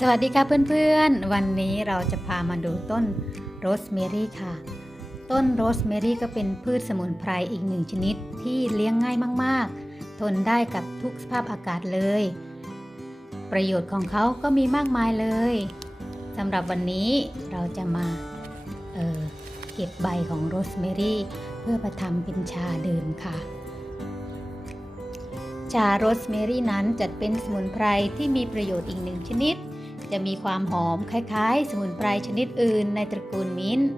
สวัสดีค่ะเพื่อนๆ วันนี้เราจะพามาดูต้นโรสเมรี่ค่ะ ต้นโรสเมรี่ก็เป็นพืชสมุนไพรอีกหนึ่งชนิดที่เลี้ยงง่ายมากๆ ทนได้กับทุกสภาพอากาศเลย ประโยชน์ของเขาก็มีมากมายเลยสำหรับวันนี้เราจะมาเเก็บใบของโรสเมรี่เพื่อไปทำเป็นชาดื่มค่ะชาโรสเมรี่นั้นจัดเป็นสมุนไพรที่มีประโยชน์อีกหนึ่งชนิด จะมีความหอมคล้ายๆ สมุนไพรชนิดอื่นในตระกูลมิ้นท์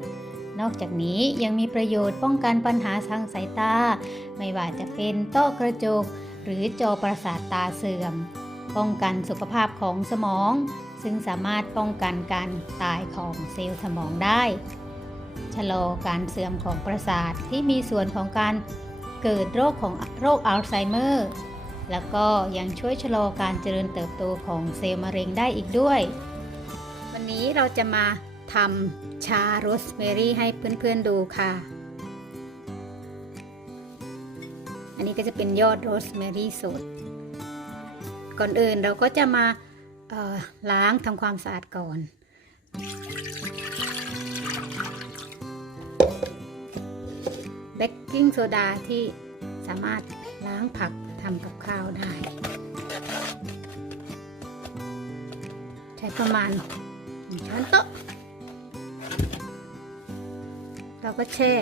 นอกจากนี้ยังมีประโยชน์ป้องกันปัญหาทางสายตา ไม่ว่าจะเป็นต้อกระจก หรือจอประสาทตาเสื่อม ป้องกันสุขภาพของสมอง ซึ่งสามารถป้องกันการตายของเซลล์สมองได้ ชะลอการเสื่อมของประสาทที่มีส่วนของการเกิดโรคของโรคอัลไซเมอร์ แล้วก็ยังช่วยชะลอการเจริญเติบโตของเซลล์มะเร็งได้อีกด้วย วันนี้เราจะมาทำชาโรสเมรี่ให้เพื่อนๆดูค่ะ อันนี้ก็จะเป็นยอดโรสเมรี่สด ก่อนอื่นเราก็จะมาล้างทำความสะอาดก่อนเบกกิ้งโซดาที่สามารถล้างผัก ทำกับข้าวได้ ใช้ประมาณหนึ่งช้อนโต๊ะ เราก็แช่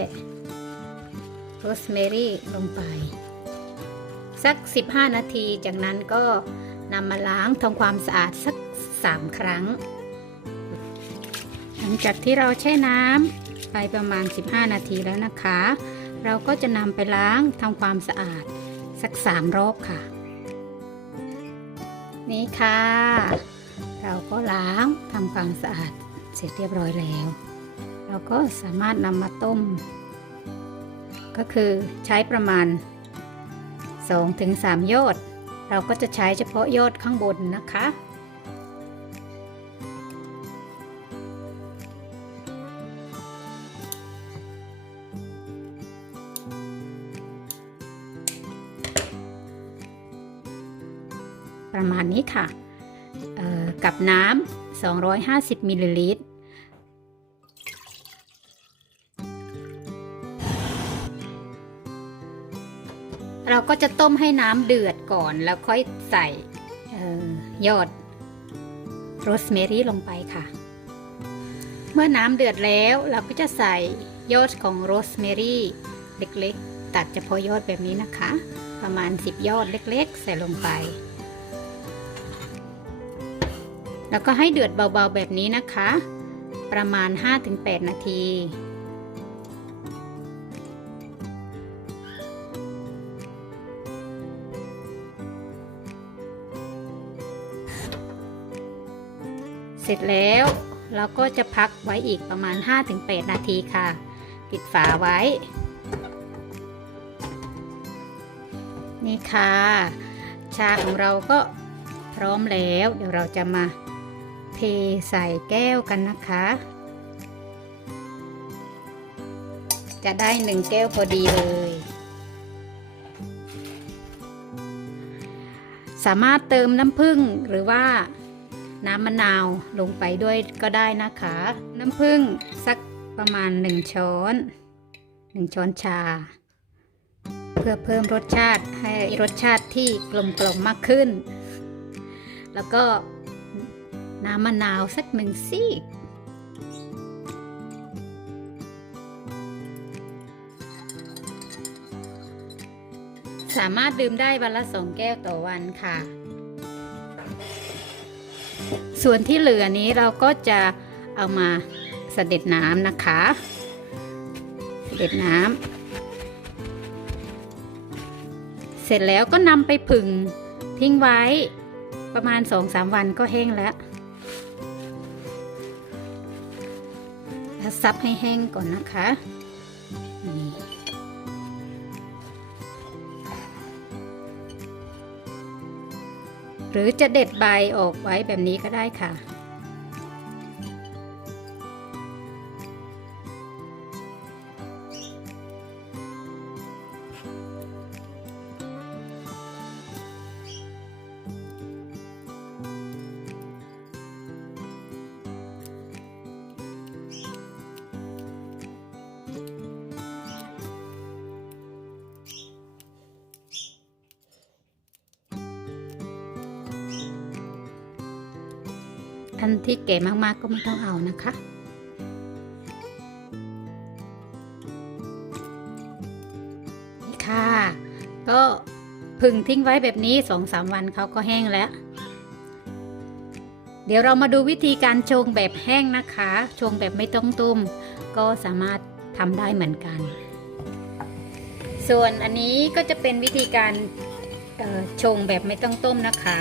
โรสเมรี่ลงไป สัก 15 นาที จากนั้นก็นำมาล้างทำความสะอาดสัก 3 ครั้ง หลังจากที่เราแช่น้ำไปประมาณ 15 นาทีแล้วนะคะ เราก็จะนำไปล้างทำความสะอาด สักสามรอบค่ะ นี่ค่ะ เราก็ล้างทำความสะอาดเสร็จเรียบร้อยแล้ว เราก็สามารถนำมาต้ม ก็คือใช้ประมาณ 2-3 ยอด เราก็จะใช้เฉพาะยอดข้างบนนะคะ ประมาณนี้ค่ะเอ่อกับน้ำ 250 มิลลิลิตร เราก็จะต้มให้น้ำเดือดก่อนแล้วค่อยใส่ยอดโรสเมรี่ลงไปค่ะ เมื่อน้ำเดือดแล้วเราก็จะใส่ยอดของโรสเมรี่เล็กๆ ตัดเฉพาะยอดแบบนี้นะคะ ประมาณ 10 ยอดเล็กๆ ใส่ลงไป แล้วก็ให้เดือดเบาๆแบบนี้นะคะ ประมาณ 5-8 นาทีเสร็จแล้วเราก็จะพักไว้อีกประมาณ 5-8 นาทีค่ะ ปิดฝาไว้ นี่ค่ะ ชาของเราก็พร้อมแล้ว เดี๋ยวเราจะมา เทใส่แก้วกันนะคะ จะได้หนึ่งแก้วพอดีเลย สามารถเติมน้ำผึ้งหรือว่าน้ำมะนาวลงไปด้วยก็ได้นะคะ น้ำผึ้งสักประมาณ 1 ช้อน 1 ช้อนชา เพื่อเพิ่มรสชาติให้รสชาติที่กลมกล่อมมากขึ้น แล้วก็ น้ำมะนาวสักหนึ่งซีก สามารถดื่มได้วันละสองแก้วต่อวันค่ะ ส่วนที่เหลือนี้เราก็จะเอามาเสด็จน้ำนะคะเสด็จน้ำเสร็จแล้วก็นำไปผึ่งทิ้งไว้ประมาณ 2-3 วันก็แห้งแล้ว แล้วซับให้แห้งก่อนนะคะนี่หรือจะเด็ดใบออกไว้แบบนี้ก็ได้ค่ะ ท่านที่แก่มากๆก็ไม่ต้องเอานะคะ นี่ค่ะ ก็พึ่งทิ้งไว้แบบนี้สองสามวันเขาก็แห้งแล้ว เดี๋ยวเรามาดูวิธีการชงแบบแห้งนะคะ ชงแบบไม่ต้องต้ม ก็สามารถทำได้เหมือนกัน ส่วนอันนี้ก็จะเป็นวิธีการชงแบบไม่ต้องต้มนะคะ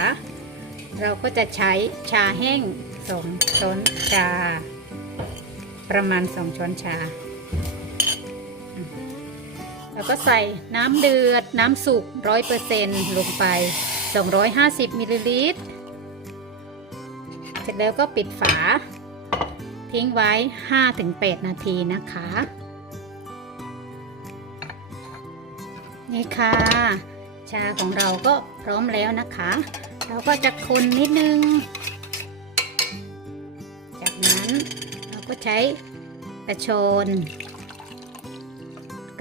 เราก็จะใช้ชาแห้ง สองช้อนชา ประมาณสองช้อนชา แล้วก็ใส่น้ำเดือดน้ำสุกร้อยเปอร์เซ็นลงไป 250มิลลิลิตร เสร็จแล้วก็ปิดฝา ทิ้งไว้ 5-8 นาทีนะคะ นี่ค่ะ ชาของเราก็พร้อมแล้วนะคะ เราก็จะคนนิดนึง ก็ใช้กระชอน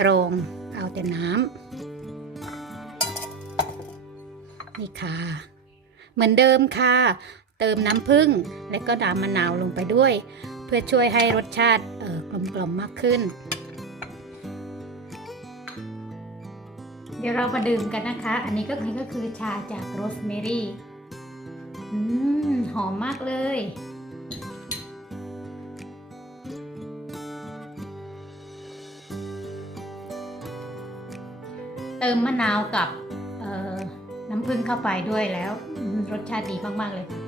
กรองเอาแต่น้ำนี่ค่ะ เหมือนเดิมค่ะ เติมน้ำผึ้งและก็น้ำมะนาวลงไปด้วย เพื่อช่วยให้รสชาติออกลมกล่อมมากขึ้น เดี๋ยวเรามาดื่มกันนะคะ อันนี้ก็คือก็คือชาจากโรสแมรี่ อืม หอมมากเลย เติมมะนาวกับน้ำผึ้งเข้าไปด้วยแล้ว รสชาติดีมาก ๆ เลยค่ะ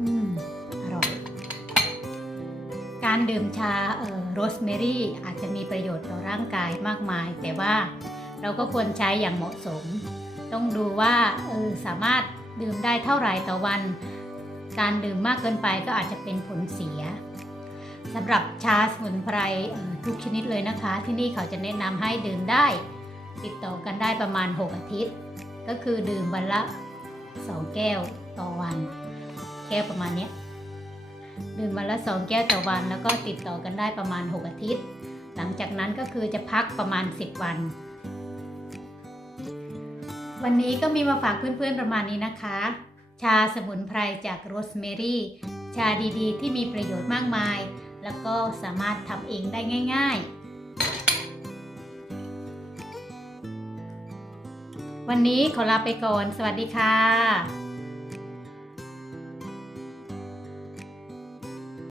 อืมอร่อย การดื่มชาโรสแมรี่อาจจะมีประโยชน์ต่อร่างกายมากมาย แต่ว่าเราก็ควรใช้อย่างเหมาะสม ต้องดูว่าออสามารถดื่มได้เท่าไหร่ต่อวัน การดื่มมากเกินไปก็อาจจะเป็นผลเสีย สำหรับชาสมุนไพรทุกชนิดเลยนะคะ ที่นี่เขาจะแนะนำให้ดื่มได้ ติดต่อกันได้ประมาณ 6 อาทิตย์ ก็คือดื่มวันละ 2 แก้วต่อวัน แก้วประมาณนี้ดื่มวันละ 2 แก้วต่อวัน แล้วก็ติดต่อกันได้ประมาณ 6 อาทิตย์ หลังจากนั้นก็คือจะพักประมาณ 10 วัน วันนี้ก็มีมาฝากเพื่อนๆประมาณนี้นะคะ ชาสมุนไพรจากโรสแมรี่ ชาดีๆ ที่มีประโยชน์มากมาย แล้วก็สามารถทำเองได้ง่าย ๆ วันนี้ขอลาไปก่อน สวัสดีค่ะ